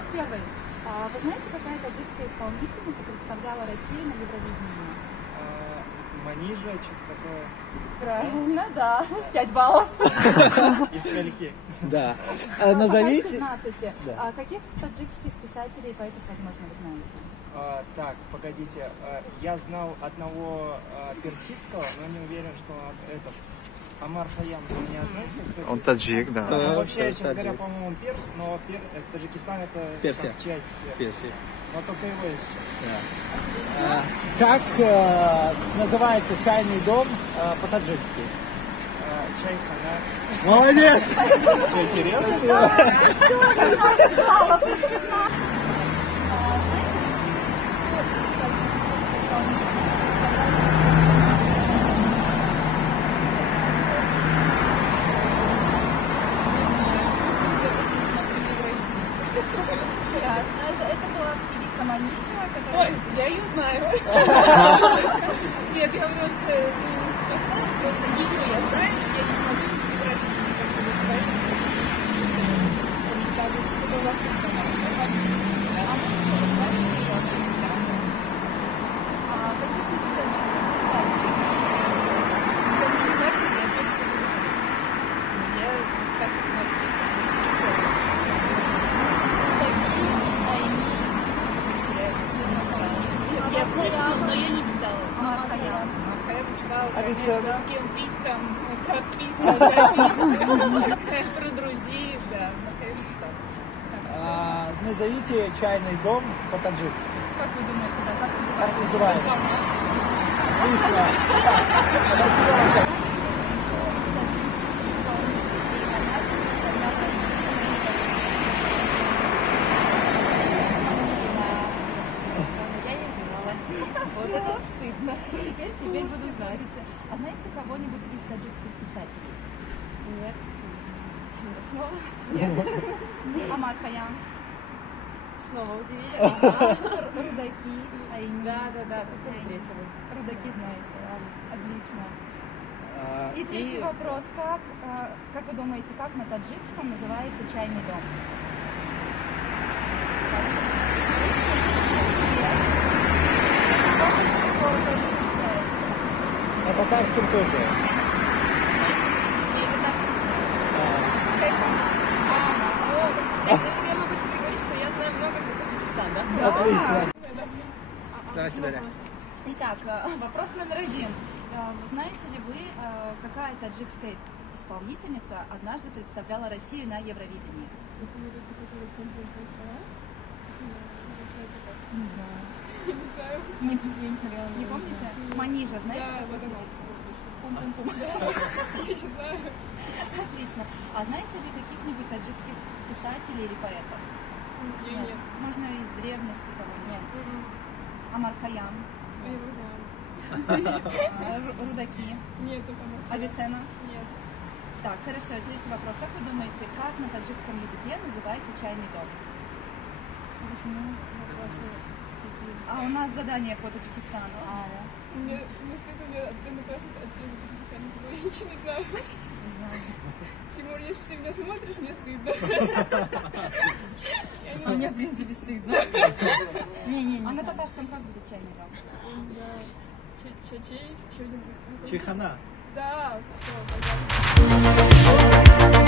Вопрос первый. Вы знаете, какая таджикская исполнительница представляла Россию на Евровидении? Манижа, что-то такое. Правильно, да. 5 баллов. Из скольки? Да. Назовите. 15. Да. Каких таджикских писателей и поэтов, возможно, вы знаете? Так, погодите. Я знал одного персидского, но не уверен, что этот Амар Хайям не относится к Он таджик, да. вообще, честно говоря, по-моему, перс, но Таджикистан это Персия. как часть Персия. но только его есть. Да. Как называется чайный дом по-таджикски? Чайхана. Молодец! Что, серьезно? Ясно. Это была певица Манижа, которая... Ой, я ее знаю. Нет, я просто не сопоставила, просто ее я знаю, я не могу Евровидение как-то поэтому это у вас каких-нибудь таджикских писателей? сейчас не знаю, я опять я так я слышала, но я не читала. Амар Хайям. Я читала, А ведь конечно, она- с кем пить там, как пить, когда пить, про друзей, да, но я не читала. Назовите чайный дом по-таджикски. Как вы думаете, да, как Как называется? называется? Отлично. Спасибо. Я не знала. Вот это стыдно. Теперь буду знать. А знаете кого-нибудь из таджикских писателей? Нет. Снова? Нет. Амар Хайям. Снова удивили. Рудаки. Айни. Да. Третьего. Рудаки знаете. Отлично. И И третий вопрос. Как вы думаете, как на таджикском называется чайный дом? на татарском тоже. Я могу тебе говорить, что я знаю много про Таджикистан, да? Отлично. Давайте далее. Итак, вопрос номер 1. Знаете ли вы, какая таджикская исполнительница однажды представляла Россию на Евровидении? Не знаю. Не смотрела. Не помните? Манижа, знаете, Да, как вот она. называется? Пум-пум-пум. Я еще знаю. Отлично. А знаете ли каких-нибудь таджикских писателей или поэтов? Нет. Можно из древности кого-нибудь. Нет. Амар Хайям, Я его знаю. Рудаки, Нет, это она. Авиценна. Нет. Так, хорошо, третий вопрос. Как вы думаете, как на таджикском языке называется чайный дом? А у нас задание по Таджикистану. Мне стыдно, мне одноклассник отец Таджикистана, я ничего не знаю. Не знаю. Тимур, если ты меня смотришь, мне стыдно. А мне, в принципе, стыдно. Не-не-не. А на татарском как будет чайный дом? Не знаю. Чачей, что-нибудь. Чайхана. Да, все, пожалуйста.